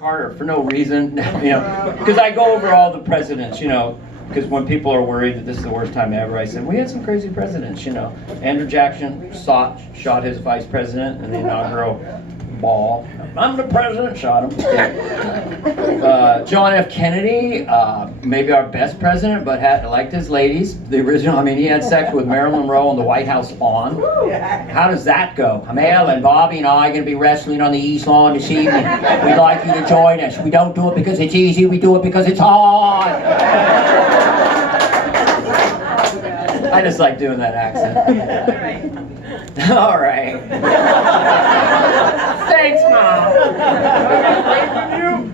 Carter for no reason, because I go over all the presidents, because when people are worried that this is the worst time ever, I said, we had some crazy presidents, Andrew Jackson shot his vice president in the inaugural ball. I'm the president, shot him. John F. Kennedy, maybe our best president, but liked his ladies. The original, he had sex with Marilyn Monroe in the White House lawn. How does that go? Mel and Bobby and I are going to be wrestling on the East Lawn this evening. We'd like you to join us. We don't do it because it's easy, we do it because it's hard. I just like doing that accent. All right. Thanks, Mom.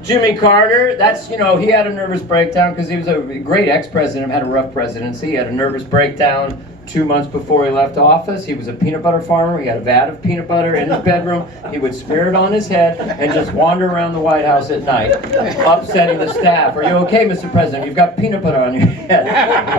Jimmy Carter, that's, he had a nervous breakdown because he was a great ex-president, had a rough presidency. He had a nervous breakdown 2 months before he left office. He was a peanut butter farmer. He had a vat of peanut butter in his bedroom. He would smear it on his head and just wander around the White House at night, upsetting the staff. Are you okay, Mr. President? You've got peanut butter on your head.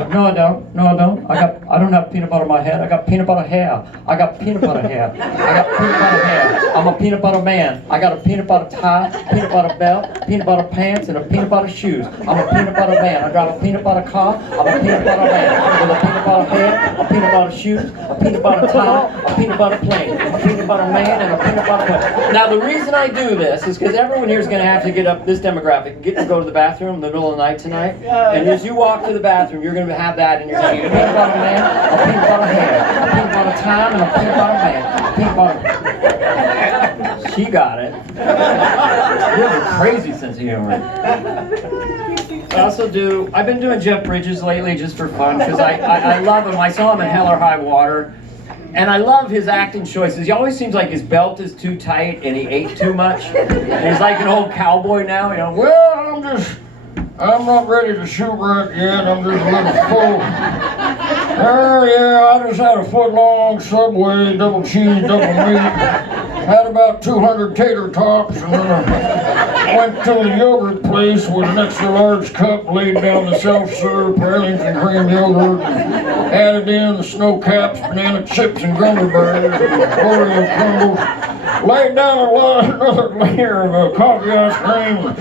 No, I don't. No, I don't. I don't have peanut butter on my head. I got peanut butter hair. I got peanut butter hair. I got peanut butter hair. I'm a peanut butter man. I got a peanut butter tie, peanut butter belt, peanut butter pants, and a peanut butter shoes. I'm a peanut butter man. I drive a peanut butter car. I'm a peanut butter man with a peanut butter hair, a peanut butter shoes, a peanut butter tie, a peanut butter plane, a peanut butter man, and a peanut butter plane. Now the reason I do this is because everyone here is going to have to get up, this demographic, get to go to the bathroom in the middle of the night tonight. And as you walk to the bathroom, you're going to have that in your hand. A peanut butter man, a peanut butter hair, a peanut butter time, and a peanut butter man. A peanut butter. She got it. You have a crazy sense of humor. I also I've been doing Jeff Bridges lately just for fun because I love him. I saw him in Hell or High Water. And I love his acting choices. He always seems like his belt is too tight and he ate too much. And he's like an old cowboy now, well, I'm not ready to shoot right yet. I'm just a little full. Oh yeah, I just had a foot-long Subway, double cheese, double meat. Had about 200 tater tots, and then I went to the yogurt place with an extra large cup, laid down the self-serve praline and cream yogurt, and added in the snow caps, banana chips, and gummy bears, and Oreo crumbles. Laid down another layer of coffee ice cream,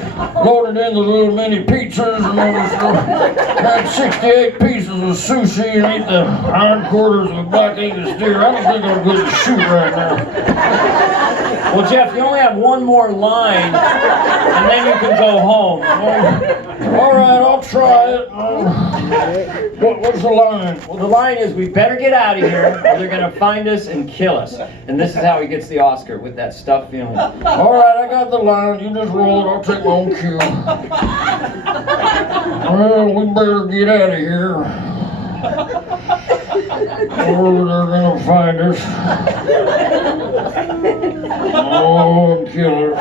loaded in the little mini pizzas, and had 68 pieces of sushi and ate the hindquarters of a black Angus steer. I don't think I'm good to shoot right now. Well, Jeff, you only have one more line, and then you can go home. All right, I'll try it. What's the line? Well, the line is, we better get out of here, or they're going to find us and kill us. And this is how he gets the Oscar, with that stuffed feeling. All right, I got the line. You just roll it. I'll take my own cue. Well, we better get out of here. Or they're gonna find us. Oh, killers.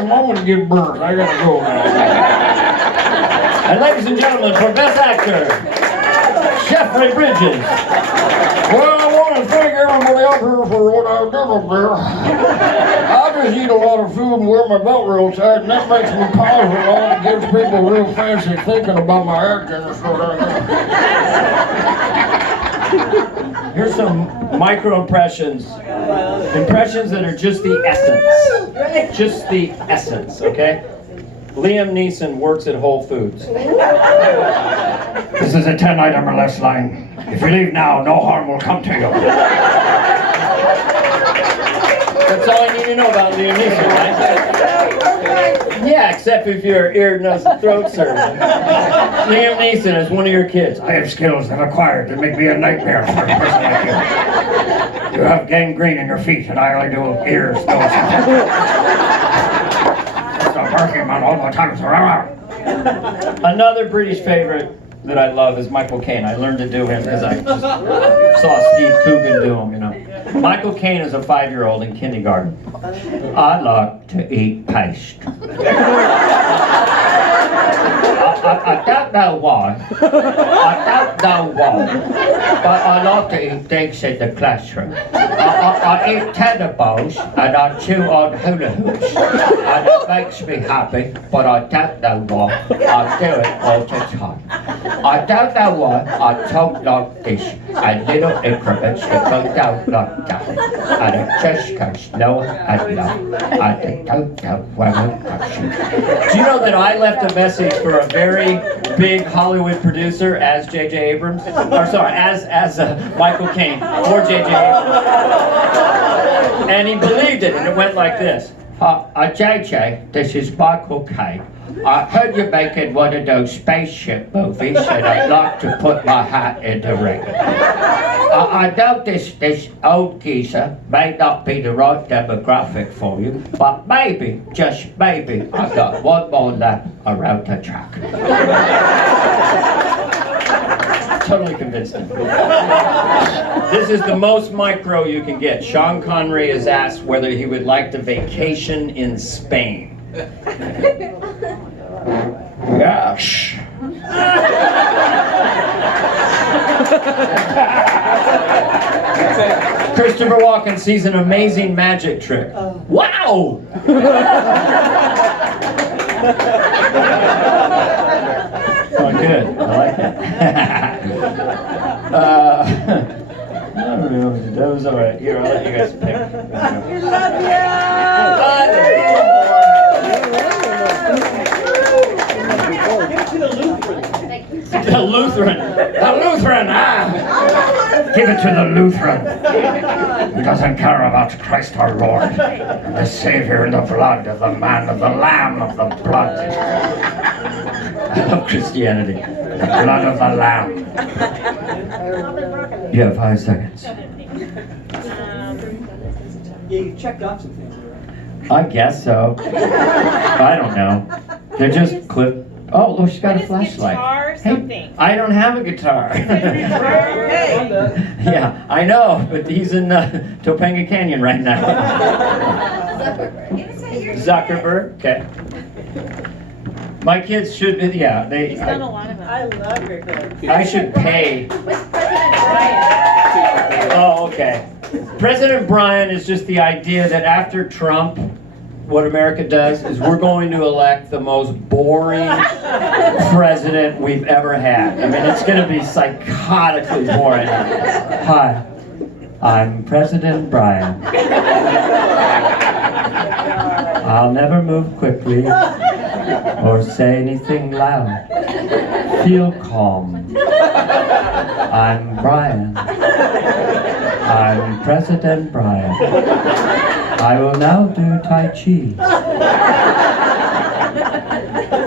I'm gonna give birth. I gotta go now. And ladies and gentlemen, for Best Actor, Jeffrey Bridges. Well, I want to thank everybody up here for what I've done up there. I just eat a lot of food and wear my belt real tight, and that makes me positive. It gives people real fancy thinking about my acting and stuff like that. Here's some micro impressions. Impressions that are just the essence. Just the essence, okay? Liam Neeson works at Whole Foods. This is a 10-item or less line. If you leave now, no harm will come to you. That's all I need to know about Liam Neeson, right? Yeah, except if you're ear, nose, and throat surgeon. Liam Neeson is one of your kids. I have skills I've acquired that make me a nightmare for a person like you. You have gangrene in your feet, and I only do ears, nose, and throat. Stop barking, man, all my time. Another British favorite that I love is Michael Caine. I learned to do him because I just saw Steve Coogan do him, Michael Caine is a 5-year-old in kindergarten. I like to eat paste. I don't know why. But I like to eat things in the classroom. I eat tennis balls and I chew on hula hoops. And it makes me happy, but I don't know why. I do it all the time. I don't know why I talk like this. a little increments that go down like that. And it just goes lower and lower. And it don't know where it goes. Do you know that I left a message for a very big Hollywood producer as J.J. Abrams? Or sorry, as Michael Caine or J.J. Abrams. And he believed it, and it went like this. JJ, this is Michael Caine. I heard you're making one of those spaceship movies, and I'd like to put my hat in the ring. I know this old geezer may not be the right demographic for you, but maybe, just maybe, I've got one more lap around the track. Totally convinced him. This is the most micro you can get. Sean Connery is asked whether he would like to vacation in Spain. Gosh. Christopher Walken sees an amazing magic trick. Wow! Oh, good. I like it. I don't know. That was all right. Here, I'll let you guys pick. We love you! The Lutheran, Give it to the Lutheran. Who doesn't care about Christ our Lord, the Savior in the blood of the man, of the Lamb of the blood. I love Christianity. The blood of the Lamb. You have 5 seconds. Yeah, you checked off some things, right? I guess so. I don't know. They're just clip. Oh, look, she's got a flashlight. Guitar, something. Hey, I don't have a guitar. Yeah, I know, but he's in Topanga Canyon right now. Zuckerberg. Okay. My kids should. Yeah, they. He's done a lot of them. I love your kids. I should pay. Oh, okay. President Brian is just the idea that after Trump, what America does is we're going to elect the most boring president we've ever had. I mean, it's going to be psychotically boring. Hi, I'm President Brian. I'll never move quickly or say anything loud. Feel calm. I'm Brian. I'm President Brian. I will now do Tai Chi.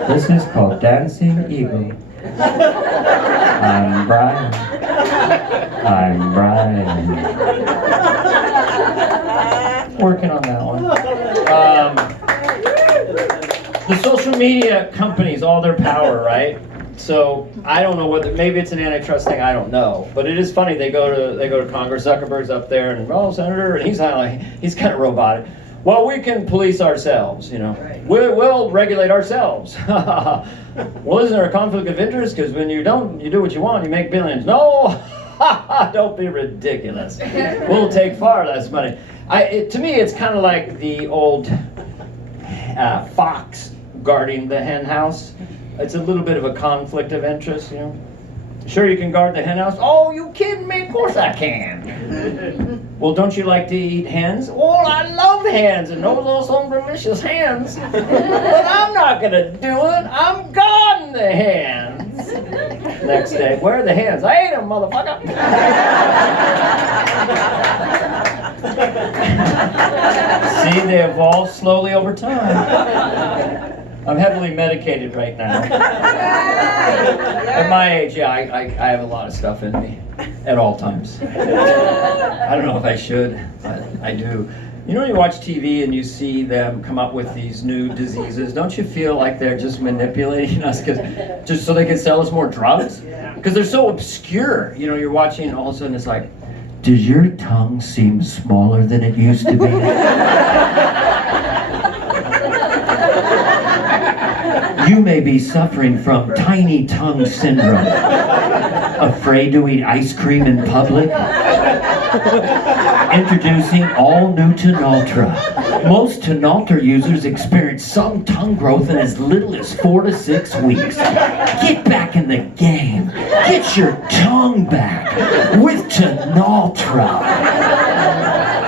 This is called Dancing Eagle. I'm Brian. I'm Brian. Working on that one. The social media companies, all their power, right? So I don't know whether maybe it's an antitrust thing. I don't know, but it is funny. They go to Congress. Zuckerberg's up there, and Senator, and he's kind of robotic. Well, we can police ourselves, you know. Right. We'll regulate ourselves. Well, isn't there a conflict of interest? Because when you don't, you do what you want, you make billions. No, don't be ridiculous. We'll take far less money. To me, it's kind of like the old fox guarding the hen house. It's a little bit of a conflict of interest, you know. Sure, you can guard the hen house. Oh, you kidding me? Of course I can. Well, don't you like to eat hens? Well, I love hens, and those are some delicious hens. But I'm not gonna do it. I'm guarding the hens. Next day, where are the hens? I ate them, motherfucker. See, they evolve slowly over time. I'm heavily medicated right now. At my age, yeah, I have a lot of stuff in me at all times. I don't know if I should, but I do. You know when you watch TV and you see them come up with these new diseases, don't you feel like they're just manipulating us just so they can sell us more drugs? Because they're so obscure. You know, you're watching and all of a sudden it's like, does your tongue seem smaller than it used to be? You may be suffering from tiny tongue syndrome. Afraid to eat ice cream in public? Introducing all new Tenaltra. Most Tenaltra users experience some tongue growth in as little as 4 to 6 weeks. Get back in the game. Get your tongue back with Tenaltra.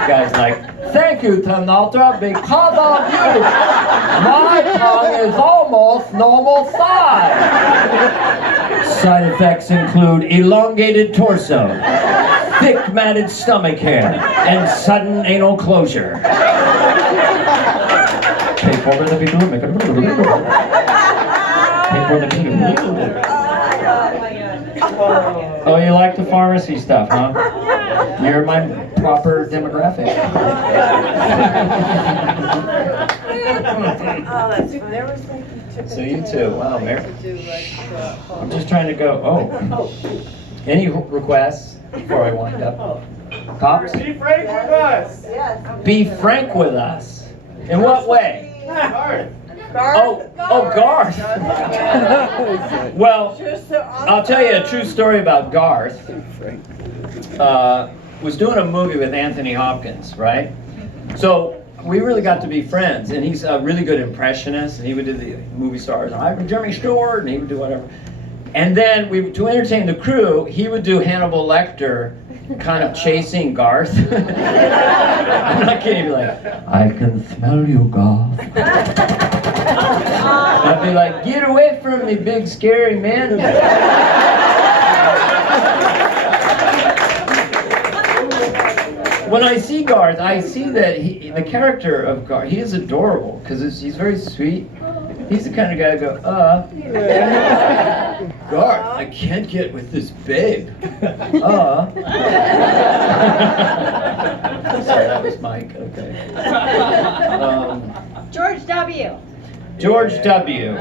Guy's like, thank you, Tenaltra, because of you, my tongue is almost normal size. Side effects include elongated torso, thick matted stomach hair, and sudden anal closure. Pay for the people. Pay for the people. Oh, you like the pharmacy stuff, huh? You're my proper demographic. So you too. Wow, Mary. I'm just trying to go. Oh. Any requests before I wind up? Cops? Be frank with us. Be frank with us. In what way? Oh, Garth. Well, I'll tell you a true story about Garth. Was doing a movie with Anthony Hopkins, right? So we really got to be friends, and he's a really good impressionist, and he would do the movie stars. I'm Jeremy Stewart, and he would do whatever. And then to entertain the crew, he would do Hannibal Lecter, kind of chasing Garth. I'm not kidding. He'd be like, I can smell you, Garth. I'd be like, get away from me, big scary man. When I see Garth, I see that the character of Garth, he is adorable because he's very sweet. He's the kind of guy to go, Garth, I can't get with this babe. Sorry, that was Mike. Okay. George W. George W.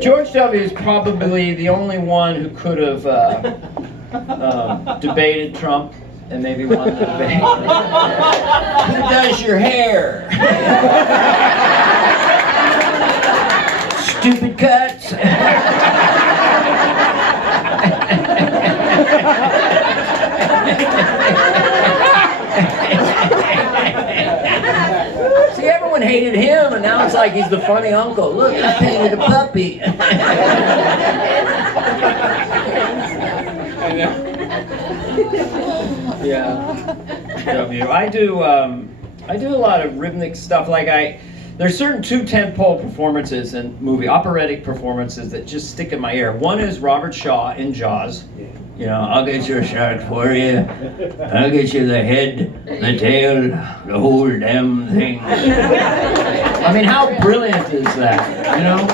George W. is probably the only one who could have debated Trump and maybe won the debate. Who does your hair? Stupid cuts. See, everyone hated him, and now it's like he's the funny uncle. Look, I painted a puppy. Yeah. W. I do a lot of rhythmic stuff. Like there's certain 2 tentpole performances in movie, operatic performances that just stick in my ear. One is Robert Shaw in Jaws. You know, I'll get your shark for you. I'll get you the head, the tail, the whole damn thing. I mean, how brilliant is that, you know?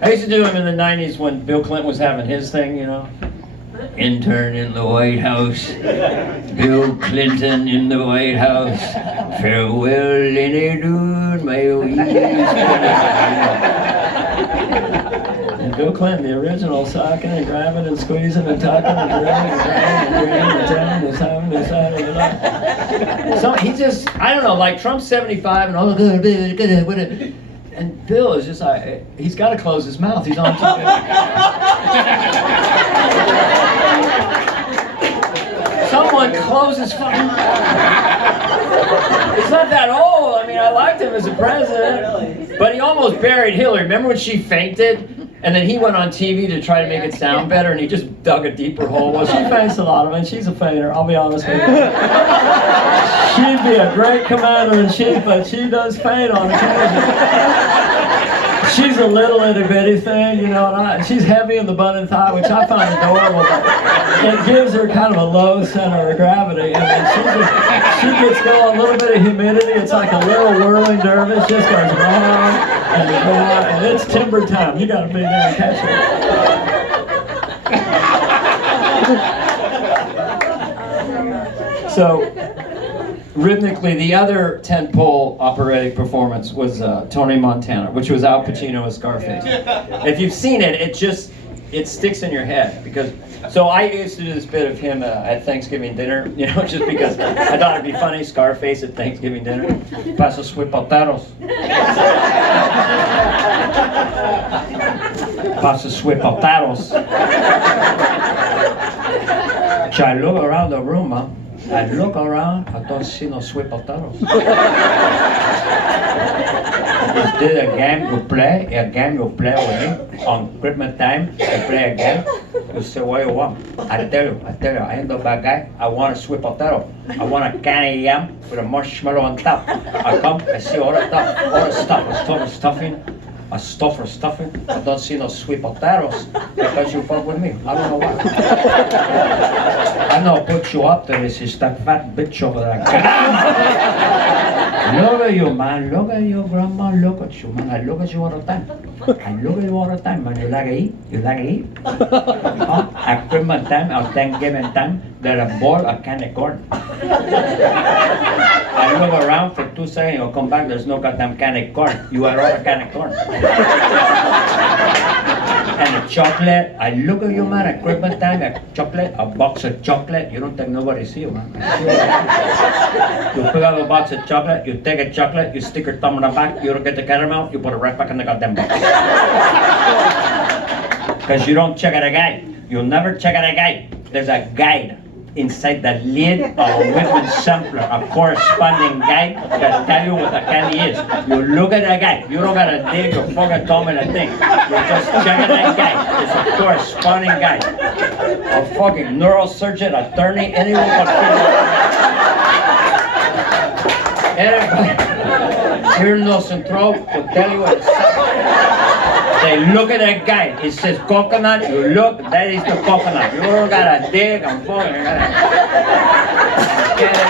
I used to do him in the 90s when Bill Clinton was having his thing, you know? Intern in the White House, Bill Clinton in the White House, farewell, Lenny Doon, my old And Bill Clinton, the original, sucking and grabbing and squeezing and tucking and grabbing and telling this time, this time, so he just, I don't know, like Trump's 75 and all good, and Bill is just like, he's got to close his mouth. He's on TV. Someone close his fucking mouth. He's not that old. I mean, I liked him as a president, but he almost buried Hillary. Remember when she fainted? And then he went on TV to try to make it sound better, and he just dug a deeper hole. Well, she faints a lot. I mean, she's a fainter, I'll be honest with you. She'd be a great commander-in-chief, but she does faint on occasion. She's a little itty-bitty thing, you know, and she's heavy in the butt and thigh, which I find adorable, but it gives her kind of a low center of gravity. I mean, she gets going, a little bit of humidity, it's like a little whirling dervish, just goes wrong and wrong, and it's timber time. You gotta be there and catch it. So, rhythmically, the other tentpole operatic performance was Tony Montana, which was Al Pacino as Scarface. If you've seen it, it sticks in your head because. So I used to do this bit of him at Thanksgiving dinner, you know, just because I thought it'd be funny, Scarface at Thanksgiving dinner. Pasos suipateros. Pasos suipateros. So I look around the room, huh? I look around, I don't see no sweet potatoes. Is this a game you play? A game you play with me? On Christmas time, you play a game? You say, what you want? I tell you, I ain't no bad guy. I want a sweet potato. I want a can of yam with a marshmallow on top. I come, I see all the stuff, stuffing. A stuffer stuffing. I don't see no sweet potatoes because you fuck with me. I don't know why. I know put you up there. This is that fat bitch over there. Look at you, man. Look at you, grandma. Look at you, man. I look at you all the time. I look at you all the time, man. You like to eat? You like to eat? Huh? At Christmas time, at Thanksgiving time, there's a bowl of candy corn. I look around for 2 seconds, you'll come back, there's no goddamn candy corn. You are all a candy corn. And the chocolate, I look at you, man, at Christmas time, a chocolate, a box of chocolate. You don't think nobody see you, man. You pick up a box of chocolate, you take a chocolate, you stick your thumb in the back, you don't get the caramel, you put it right back in the goddamn box. Because you don't check out a guide. You'll never check out a guide. There's a guide inside the lid of a Whitman sampler, a corresponding guide that tell you what the candy is. You look at that guide. You don't gotta dig or fucking thumb in a thing. You just check out that guide. It's a corresponding guide. A fucking neurosurgeon, attorney, anyone can figure it out. Anybody, ear, nose, and throat will tell you what it's. They look at that guy. It says coconut. You look, that is the coconut. You don't gotta dig and fucking. Get it?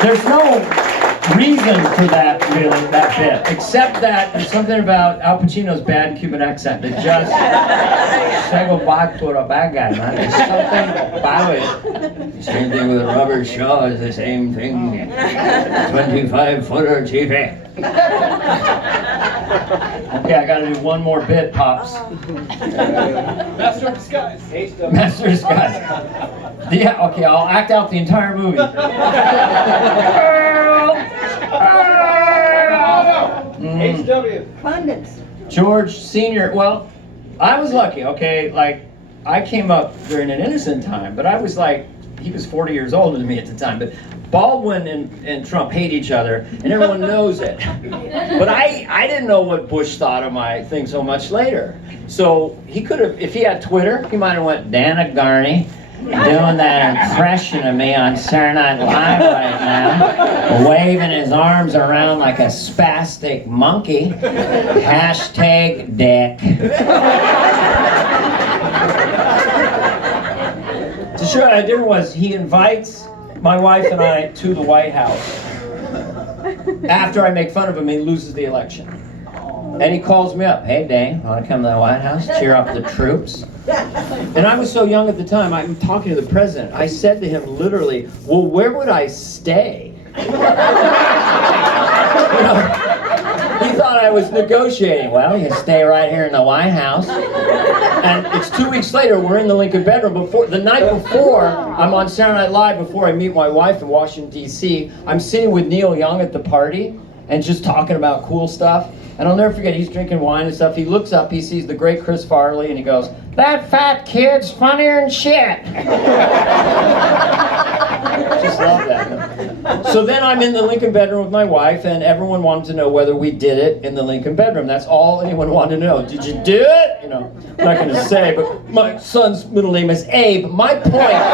There's no reason for that, really, that bit, except that there's something about Al Pacino's bad Cuban accent that just say goodbye to a bad guy, man. There's something about it. The same thing with Robert Shaw is the same thing. 25-footer TV. Okay, I gotta do one more bit, Pops. Master of Disguise. Master of Disguise. Yeah, okay, I'll act out the entire movie. HW. Pundits. George Sr., well, I was lucky, okay? Like, I came up during an innocent time, but I was like, he was 40 years older than me at the time, but Baldwin and Trump hate each other, and everyone knows it. But I didn't know what Bush thought of my thing so much later. So he could have, if he had Twitter, he might have went, Dana Garney, doing that impression of me on Saturday Night Live right now, waving his arms around like a spastic monkey. Hashtag dick. So sure, what I did was he invites my wife and I to the White House. After I make fun of him, he loses the election. And he calls me up, hey Dane, want to come to the White House, cheer up the troops? And I was so young at the time, I'm talking to the president. I said to him literally, well, where would I stay? You know, he thought I was negotiating. Well, you stay right here in the White House. And it's 2 weeks later, we're in the Lincoln bedroom. The night before, I'm on Saturday Night Live before I meet my wife in Washington, D.C. I'm sitting with Neil Young at the party and just talking about cool stuff. And I'll never forget, he's drinking wine and stuff. He looks up, he sees the great Chris Farley, and he goes, that fat kid's funnier than shit. Just love that. So then I'm in the Lincoln bedroom with my wife, and everyone wanted to know whether we did it in the Lincoln bedroom. That's all anyone wanted to know. Did you do it? You know, I'm not going to say, but my son's middle name is Abe. My point.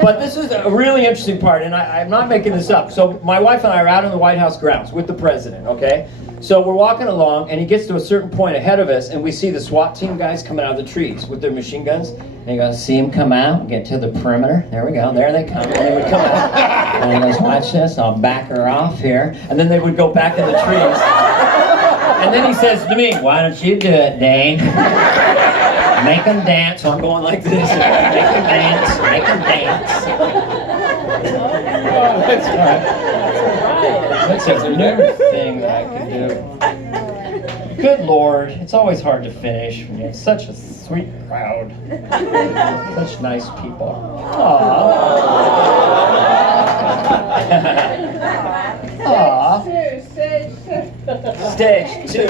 But this is a really interesting part, and I'm not making this up. So my wife and I are out in the White House grounds with the president, okay? So we're walking along, and he gets to a certain point ahead of us, and we see the SWAT team guys coming out of the trees with their machine guns. And he goes, see them come out, get to the perimeter. There we go, there they come. And they would come out. And he goes, watch this, I'll back her off here. And then they would go back in the trees. And then he says to me, why don't you do it, Dane? Make them dance. So I'm going like this. Make them dance. Make them dance. That's another thing that I can do. Good Lord, it's always hard to finish when you have such a sweet crowd. Such nice people. Aww. Aww. Stage 2.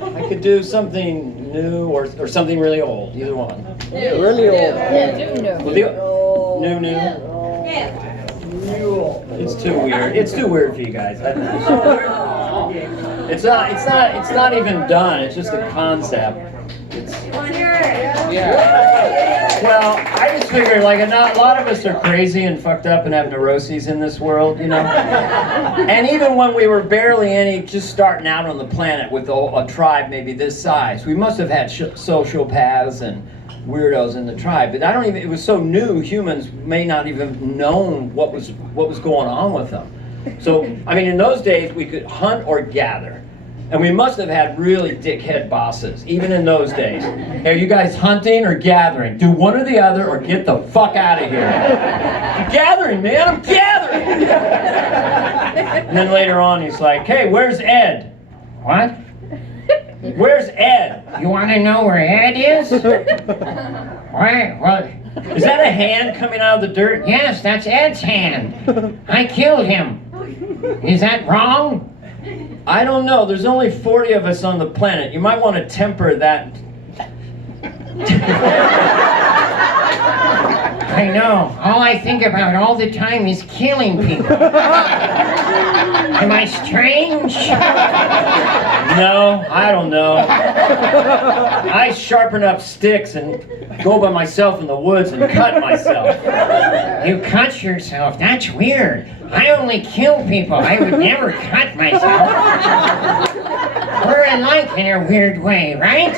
I could do something new or something really old. Either one. Really old. Well, new. It's too weird. It's too weird for you guys. It's not even done. It's just a concept. Well, I just figured like a lot of us are crazy and fucked up and have neuroses in this world, you know. And even when we were barely any, just starting out on the planet with a tribe maybe this size, we must have had sociopaths and weirdos in the tribe. But it was so new, humans may not even known what was going on with them. So, I mean, in those days, we could hunt or gather. And we must have had really dickhead bosses, even in those days. Hey, are you guys hunting or gathering? Do one or the other or get the fuck out of here. I'm gathering, man, I'm gathering! And then later on, he's like, hey, where's Ed? What? Where's Ed? You want to know where Ed is? Why? What? Is that a hand coming out of the dirt? Yes, that's Ed's hand. I killed him. Is that wrong? I don't know. There's only 40 of us on the planet. You might want to temper that. I know. All I think about all the time is killing people. Am I strange? No, I don't know. I sharpen up sticks and go by myself in the woods and cut myself. You cut yourself? That's weird. I only kill people. I would never cut myself. We're alike in a weird way, right?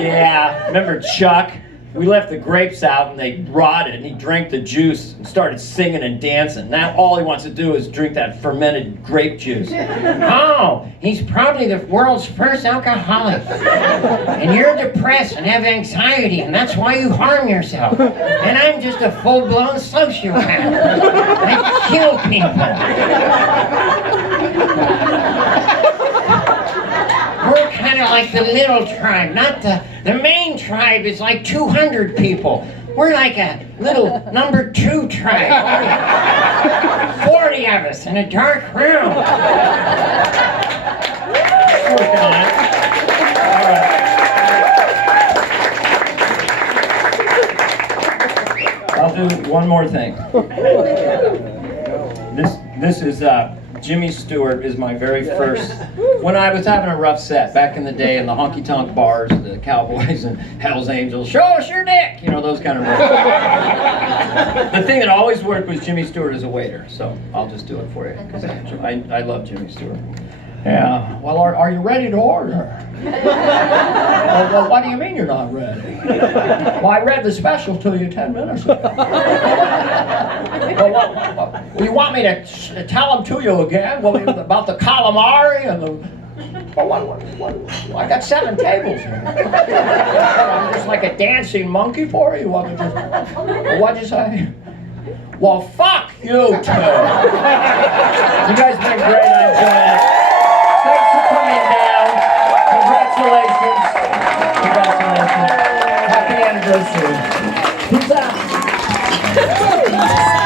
Yeah. Remember Chuck? We left the grapes out and they rotted and he drank the juice and started singing and dancing. Now all he wants to do is drink that fermented grape juice. Oh, he's probably the world's first alcoholic. And you're depressed and have anxiety and that's why you harm yourself. And I'm just a full-blown sociopath. I kill people. We're kind of like the little tribe, not the main tribe is like 200 people. We're like a little number 2 tribe. 40 of us in a dark room. Working on it. All right. I'll do one more thing. This is Jimmy Stewart is my very first. When I was having a rough set back in the day in the honky-tonk bars, the Cowboys and Hell's Angels, show us your dick, you know, those kind of words. The thing that always worked was Jimmy Stewart as a waiter, so I'll just do it for you because I love Jimmy Stewart. Yeah. Well, are you ready to order? Well, what do you mean you're not ready? Well, I read the special to you 10 minutes ago. Well, you want me to tell them to you again? Well, about the calamari and the... Well, I got 7 tables here. I'm just like a dancing monkey for you. What'd you say? Well, fuck you two. You guys have been great. I enjoyed it. Thanks for coming down. Congratulations. Happy anniversary. Peace out.